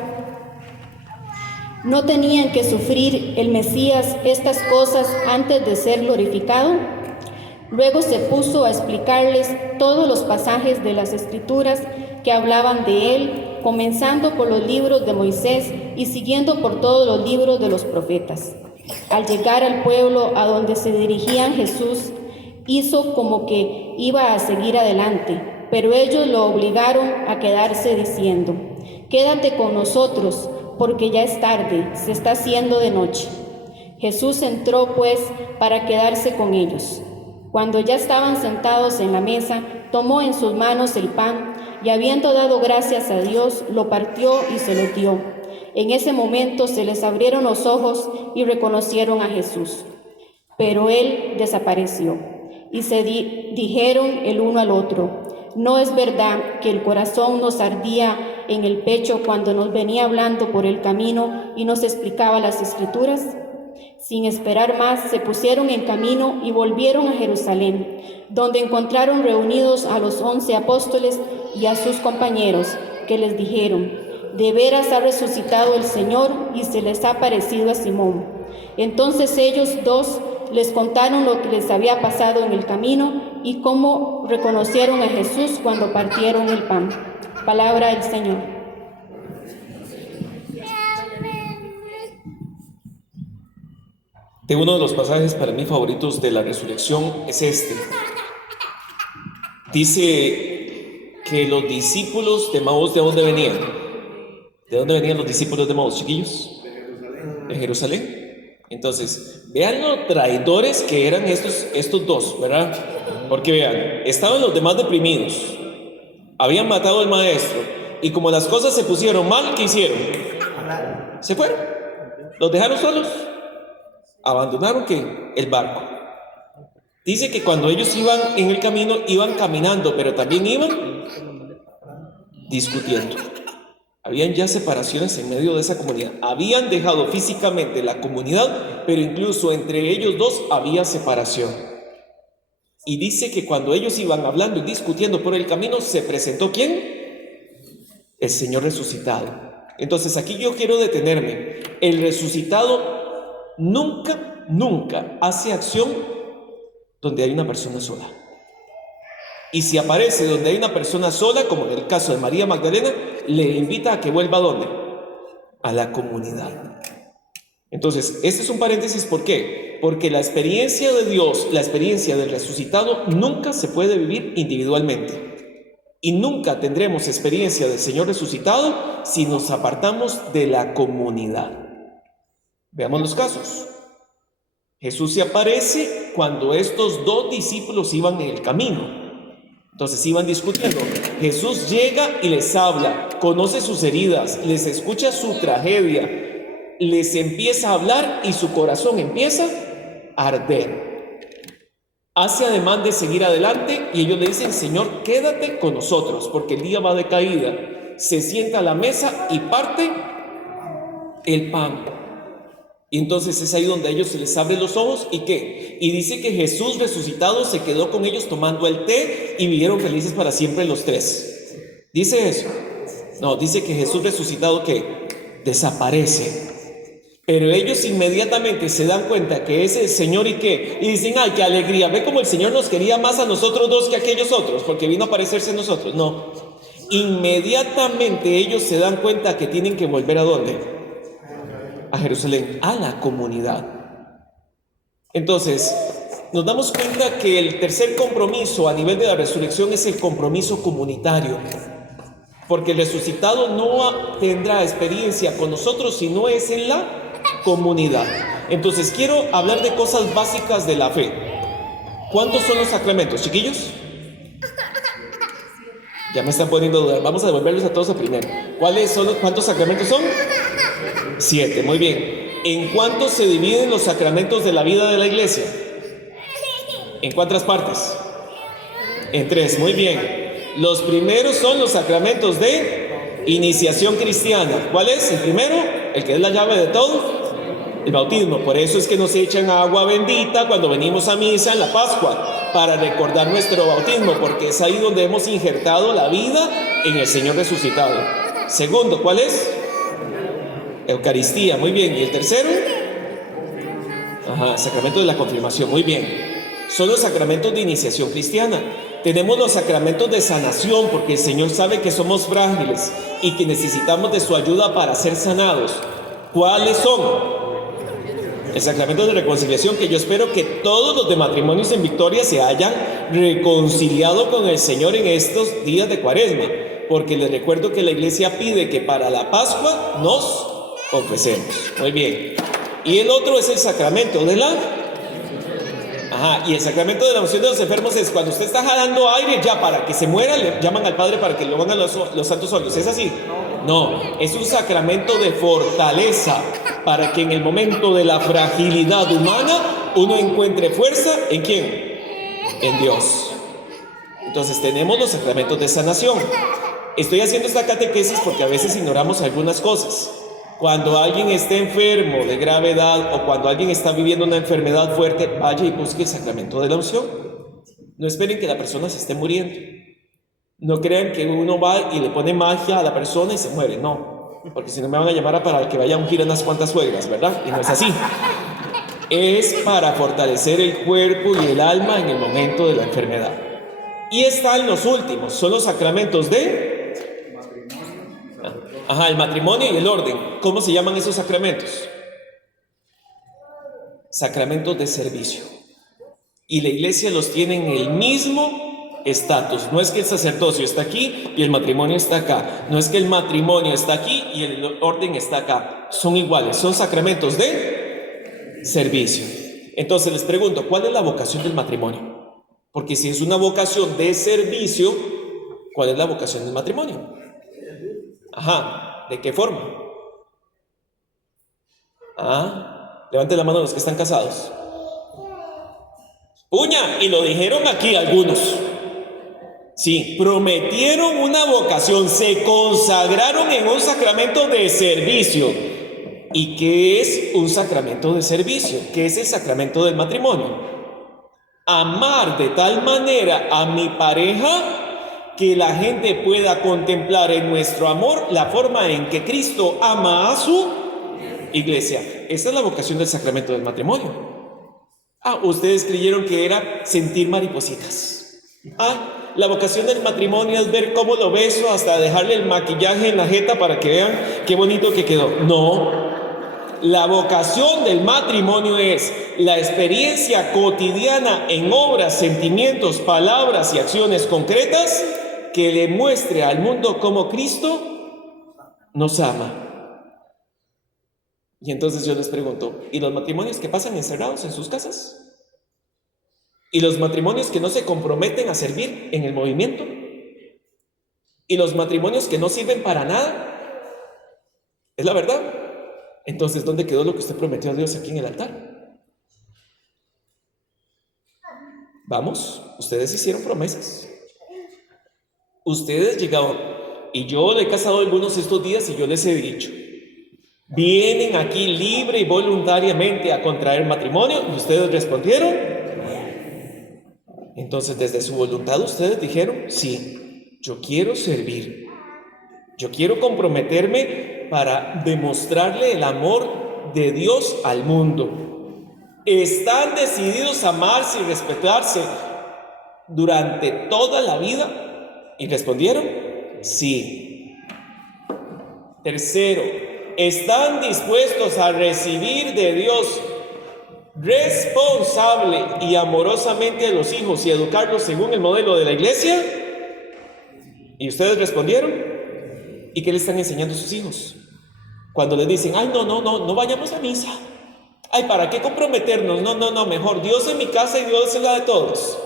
no tenían que sufrir el Mesías estas cosas antes de ser glorificado?» Luego se puso a explicarles todos los pasajes de las Escrituras que hablaban de él, comenzando por los libros de Moisés y siguiendo por todos los libros de los profetas. Al llegar al pueblo a donde se dirigían, Jesús hizo como que iba a seguir adelante, pero ellos lo obligaron a quedarse diciendo: «Quédate con nosotros, porque ya es tarde, se está haciendo de noche». Jesús entró pues para quedarse con ellos. Cuando ya estaban sentados en la mesa, tomó en sus manos el pan y, habiendo dado gracias a Dios, lo partió y se lo dio. En ese momento se les abrieron los ojos y reconocieron a Jesús. Pero él desapareció y se dijeron el uno al otro: «¿No es verdad que el corazón nos ardía en el pecho cuando nos venía hablando por el camino y nos explicaba las Escrituras?» Sin esperar más, se pusieron en camino y volvieron a Jerusalén, donde encontraron reunidos a los 11 apóstoles y a sus compañeros, que les dijeron: «De veras ha resucitado el Señor y se les ha aparecido a Simón». Entonces ellos dos les contaron lo que les había pasado en el camino y cómo reconocieron a Jesús cuando partieron el pan. Palabra del Señor. De uno de los pasajes para mí favoritos de la resurrección es este. Dice que los discípulos de Emaús, ¿de dónde venían? ¿De dónde venían los discípulos de Emaús, chiquillos? De Jerusalén. Entonces, vean los traidores que eran estos dos, ¿verdad? Porque vean, estaban los demás deprimidos, habían matado al maestro, y como las cosas se pusieron mal, ¿qué hicieron? Se fueron, los dejaron solos. Abandonaron ¿qué? El barco. Dice que cuando ellos iban en el camino, iban caminando, pero también iban discutiendo. Habían ya separaciones en medio de esa comunidad. Habían dejado físicamente la comunidad, pero incluso entre ellos dos había separación. Y dice que cuando ellos iban hablando y discutiendo por el camino, se presentó ¿quién? El Señor resucitado. Entonces aquí yo quiero detenerme. El resucitado nunca hace acción donde hay una persona sola. Y si aparece donde hay una persona sola, como en el caso de María Magdalena, le invita a que vuelva ¿a dónde? A la comunidad. Entonces, este es un paréntesis. ¿Por qué? Porque la experiencia de Dios, la experiencia del resucitado, nunca se puede vivir individualmente. Y nunca tendremos experiencia del Señor resucitado si nos apartamos de la comunidad. Veamos los casos. Jesús se aparece cuando estos dos discípulos iban en el camino. Entonces iban discutiendo. Jesús llega y les habla, conoce sus heridas, les escucha su tragedia, les empieza a hablar y su corazón empieza a arder. Hace ademán de seguir adelante y ellos le dicen: «Señor, quédate con nosotros porque el día va de caída». Se sienta a la mesa y parte el pan. Y entonces es ahí donde a ellos se les abren los ojos. ¿Y qué? Y dice que Jesús resucitado se quedó con ellos tomando el té y vivieron felices para siempre los tres. ¿Dice eso? No, dice que Jesús resucitado ¿qué? Desaparece. Pero ellos inmediatamente se dan cuenta que es el Señor y ¿qué? Y dicen: ¡ay, qué alegría! Ve como el Señor nos quería más a nosotros dos que a aquellos otros, porque vino a aparecerse en nosotros. No. Inmediatamente ellos se dan cuenta que tienen que volver ¿a dónde? A Jerusalén, a la comunidad. Entonces, nos damos cuenta que el tercer compromiso a nivel de la resurrección es el compromiso comunitario. Porque el resucitado no tendrá experiencia con nosotros si no es en la comunidad. Entonces, quiero hablar de cosas básicas de la fe. ¿Cuántos son los sacramentos, chiquillos? Ya me están poniendo a dudar. Vamos a devolverlos a todos a primero. ¿Cuántos sacramentos son? 7, muy bien. ¿En cuánto se dividen los sacramentos de la vida de la iglesia? ¿En cuántas partes? En 3, muy bien. Los primeros son los sacramentos de iniciación cristiana. ¿Cuál es el primero? El que es la llave de todo. El bautismo. Por eso es que nos echan agua bendita cuando venimos a misa en la Pascua, para recordar nuestro bautismo, porque es ahí donde hemos injertado la vida en el Señor resucitado. Segundo, ¿cuál es? Eucaristía, muy bien. ¿Y el tercero? Sacramento de la confirmación, muy bien. Son los sacramentos de iniciación cristiana. Tenemos los sacramentos de sanación, porque el Señor sabe que somos frágiles y que necesitamos de su ayuda para ser sanados. ¿Cuáles son? El sacramento de reconciliación, que yo espero que todos los de Matrimonios en Victoria se hayan reconciliado con el Señor en estos días de Cuaresma, porque les recuerdo que la iglesia pide que para la Pascua nos confesemos. Muy bien. Y el otro es el sacramento de la... y el sacramento de la unción de los enfermos es cuando usted está jalando aire ya para que se muera, le llaman al Padre para que lo hagan los santos óleos. ¿Es así? No, es un sacramento de fortaleza, para que en el momento de la fragilidad humana uno encuentre fuerza. ¿En quién? En Dios. Entonces tenemos los sacramentos de sanación. Estoy haciendo esta catequesis porque a veces ignoramos algunas cosas. Cuando alguien esté enfermo de gravedad o cuando alguien está viviendo una enfermedad fuerte, vaya y busque el sacramento de la unción. No esperen que la persona se esté muriendo. No crean que uno va y le pone magia a la persona y se muere. No, porque si no me van a llamar para que vaya a ungir unas cuantas suegras, ¿verdad? Y no es así. Es para fortalecer el cuerpo y el alma en el momento de la enfermedad. Y están los últimos, son los sacramentos de... el matrimonio y el orden. ¿Cómo se llaman esos sacramentos? Sacramentos de servicio. Y la iglesia los tiene en el mismo estatus. No es que el sacerdocio está aquí y el matrimonio está acá. No es que el matrimonio está aquí y el orden está acá. Son iguales, son sacramentos de servicio. Entonces les pregunto, ¿cuál es la vocación del matrimonio? Porque si es una vocación de servicio, ¿cuál es la vocación del matrimonio? ¿De qué forma? Levanten la mano los que están casados. ¡Puña! Y lo dijeron aquí algunos. Sí, prometieron una vocación, se consagraron en un sacramento de servicio. ¿Y qué es un sacramento de servicio? ¿Qué es el sacramento del matrimonio? Amar de tal manera a mi pareja que la gente pueda contemplar en nuestro amor la forma en que Cristo ama a su iglesia. Esa es la vocación del sacramento del matrimonio. Ustedes creyeron que era sentir maripositas. La vocación del matrimonio es ver cómo lo beso hasta dejarle el maquillaje en la jeta para que vean qué bonito que quedó. No, la vocación del matrimonio es la experiencia cotidiana en obras, sentimientos, palabras y acciones concretas que le muestre al mundo cómo Cristo nos ama. Y entonces yo les pregunto, ¿y los matrimonios que pasan encerrados en sus casas? ¿Y los matrimonios que no se comprometen a servir en el movimiento? ¿Y los matrimonios que no sirven para nada? ¿Es la verdad? Entonces, ¿dónde quedó lo que usted prometió a Dios aquí en el altar? Vamos, ustedes hicieron promesas. Ustedes llegaron, y yo le he casado a algunos estos días y yo les he dicho, vienen aquí libre y voluntariamente a contraer matrimonio, y ustedes respondieron. Entonces, desde su voluntad ustedes dijeron, sí, yo quiero servir, yo quiero comprometerme para demostrarle el amor de Dios al mundo. ¿Están decididos a amarse y respetarse durante toda la vida? ¿Y respondieron? Sí. Tercero, ¿están dispuestos a recibir de Dios responsable y amorosamente a los hijos y educarlos según el modelo de la iglesia? ¿Y ustedes respondieron? ¿Y qué le están enseñando a sus hijos? Cuando les dicen, no vayamos a misa. ¿Para qué comprometernos? No, mejor Dios en mi casa y Dios en la de todos.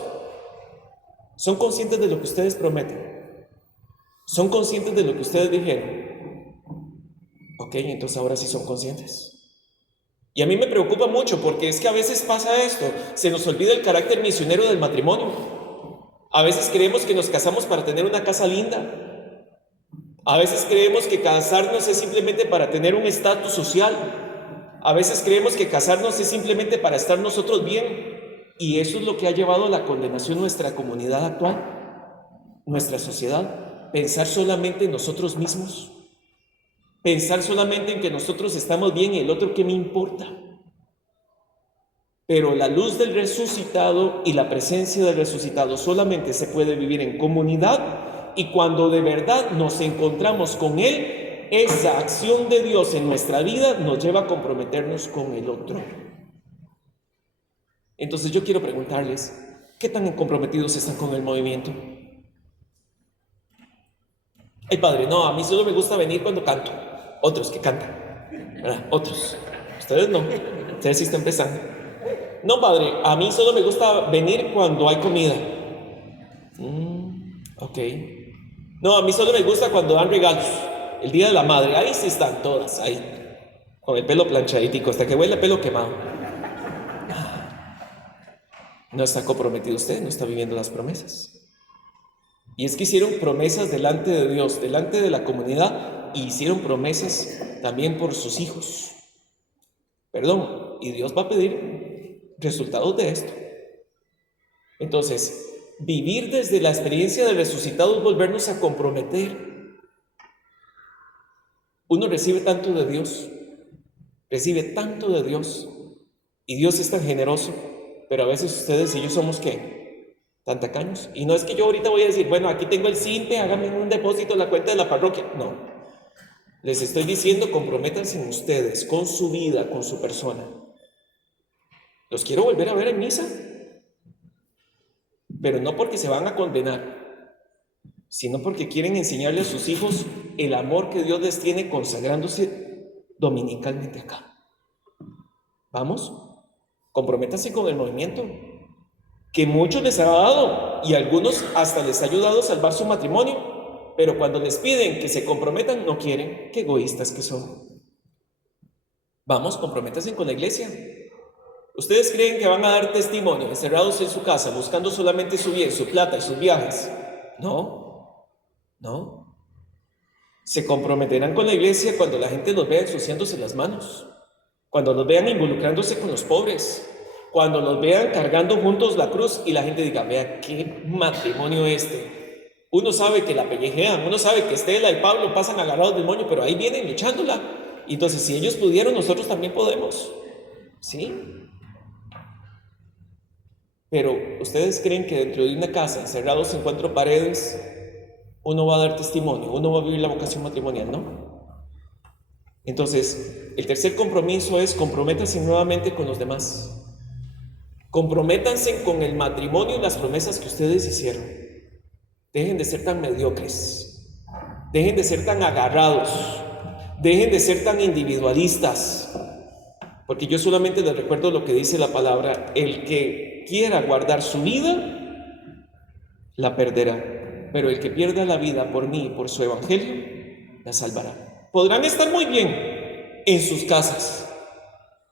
¿Son conscientes de lo que ustedes prometen? ¿Son conscientes de lo que ustedes dijeron? Ok, entonces ahora sí son conscientes. Y a mí me preocupa mucho porque es que a veces pasa esto, se nos olvida el carácter misionero del matrimonio. A veces creemos que nos casamos para tener una casa linda. A veces creemos que casarnos es simplemente para tener un estatus social. A veces creemos que casarnos es simplemente para estar nosotros bien. Y eso es lo que ha llevado a la condenación de nuestra comunidad actual, nuestra sociedad. Pensar solamente en nosotros mismos. Pensar solamente en que nosotros estamos bien y el otro qué me importa. Pero la luz del resucitado y la presencia del resucitado solamente se puede vivir en comunidad, y cuando de verdad nos encontramos con Él, esa acción de Dios en nuestra vida nos lleva a comprometernos con el otro. Entonces yo quiero preguntarles, ¿qué tan comprometidos están con el movimiento? Ay, padre, no, a mí solo me gusta venir cuando canto. Otros que cantan, ¿verdad? Otros. Ustedes no, ustedes sí están empezando. No, padre, a mí solo me gusta venir cuando hay comida. Ok. No, a mí solo me gusta cuando dan regalos. El día de la madre, ahí sí están todas, ahí. Con el pelo planchaditico, hasta que huele a pelo quemado. No está comprometido usted, no está viviendo las promesas. Y es que hicieron promesas delante de Dios, delante de la comunidad, y hicieron promesas también por sus hijos. Perdón, y Dios va a pedir resultados de esto. Entonces, vivir desde la experiencia del resucitado es volvernos a comprometer. Uno recibe tanto de Dios, y Dios es tan generoso, pero a veces ustedes y yo somos ¿qué? Tan tacaños. Y no es que yo ahorita voy a decir, bueno, aquí tengo el SIMPE, háganme un depósito en la cuenta de la parroquia. No, les estoy diciendo, comprométanse en ustedes, con su vida, con su persona. Los quiero volver a ver en misa, pero no porque se van a condenar, sino porque quieren enseñarle a sus hijos el amor que Dios les tiene consagrándose dominicalmente acá. Vamos, comprométanse con el movimiento, que muchos les ha dado y a algunos hasta les ha ayudado a salvar su matrimonio, pero cuando les piden que se comprometan no quieren. Qué egoístas que son. Vamos, comprométanse con la iglesia. ¿Ustedes creen que van a dar testimonio encerrados en su casa buscando solamente su bien, su plata y sus viajes? No. Se comprometerán con la iglesia cuando la gente los vea ensuciándose las manos, cuando los vean involucrándose con los pobres, cuando los vean cargando juntos la cruz y la gente diga, vea qué matrimonio este. Uno sabe que la pellejean, uno sabe que Estela y Pablo pasan agarrados del moño, pero ahí vienen luchándola. Y entonces, si ellos pudieron, nosotros también podemos. ¿Sí? Pero, ¿ustedes creen que dentro de una casa, encerrados en 4 paredes, uno va a dar testimonio, uno va a vivir la vocación matrimonial? ¿No? Entonces, el tercer compromiso es comprométanse nuevamente con los demás. Comprométanse con el matrimonio y las promesas que ustedes hicieron. Dejen de ser tan mediocres, dejen de ser tan agarrados, dejen de ser tan individualistas, porque yo solamente les recuerdo lo que dice la palabra: el que quiera guardar su vida, la perderá, pero el que pierda la vida por mí y por su evangelio, la salvará. Podrán estar muy bien en sus casas,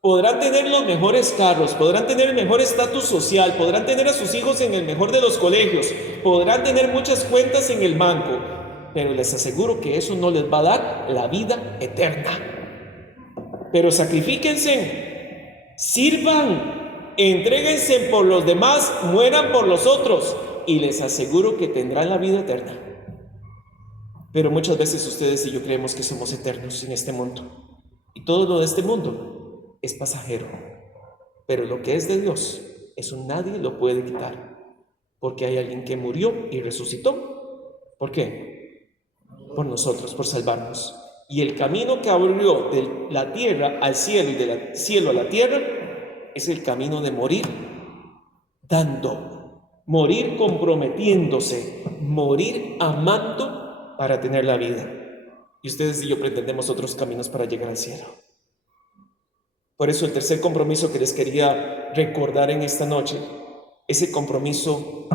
podrán tener los mejores carros, podrán tener el mejor estatus social, podrán tener a sus hijos en el mejor de los colegios, podrán tener muchas cuentas en el banco, pero les aseguro que eso no les va a dar la vida eterna. Pero sacrifíquense, sirvan, entréguense por los demás, mueran por los otros, y les aseguro que tendrán la vida eterna. Pero muchas veces ustedes y yo creemos que somos eternos en este mundo, y todo lo de este mundo es pasajero, pero lo que es de Dios, eso nadie lo puede quitar, porque hay alguien que murió y resucitó. ¿Por qué? Por nosotros, por salvarnos. Y el camino que abrió de la tierra al cielo y del cielo a la tierra es el camino de morir dando, morir comprometiéndose, morir amando para tener la vida. Y ustedes y yo pretendemos otros caminos para llegar al cielo. Por eso el tercer compromiso que les quería recordar en esta noche es el compromiso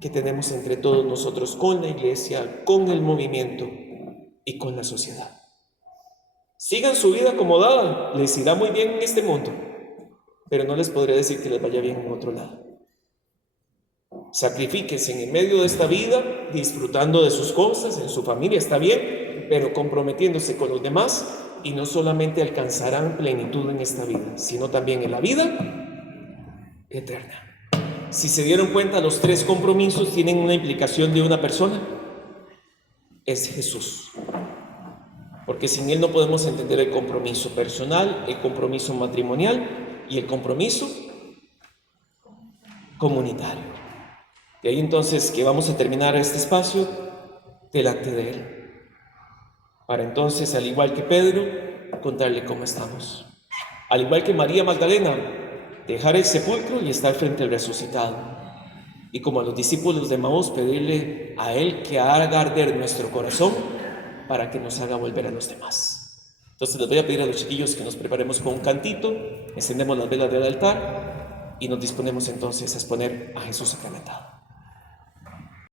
que tenemos entre todos nosotros con la iglesia, con el movimiento y con la sociedad. Sigan su vida acomodada, les irá muy bien en este mundo, pero no les podré decir que les vaya bien en otro lado. Sacrifíquense en medio de esta vida, disfrutando de sus cosas, en su familia, está bien, pero comprometiéndose con los demás, y no solamente alcanzarán plenitud en esta vida, sino también en la vida eterna. Si se dieron cuenta, los 3 compromisos tienen una implicación de una persona, es Jesús. Porque sin Él no podemos entender el compromiso personal, el compromiso matrimonial y el compromiso comunitario. De ahí entonces que vamos a terminar este espacio delante de Él, para entonces, al igual que Pedro, contarle cómo estamos. Al igual que María Magdalena, dejar el sepulcro y estar frente al resucitado. Y como a los discípulos de Emaús, pedirle a Él que haga arder nuestro corazón para que nos haga volver a los demás. Entonces les voy a pedir a los chiquillos que nos preparemos con un cantito, encendemos las velas del altar y nos disponemos entonces a exponer a Jesús sacramentado.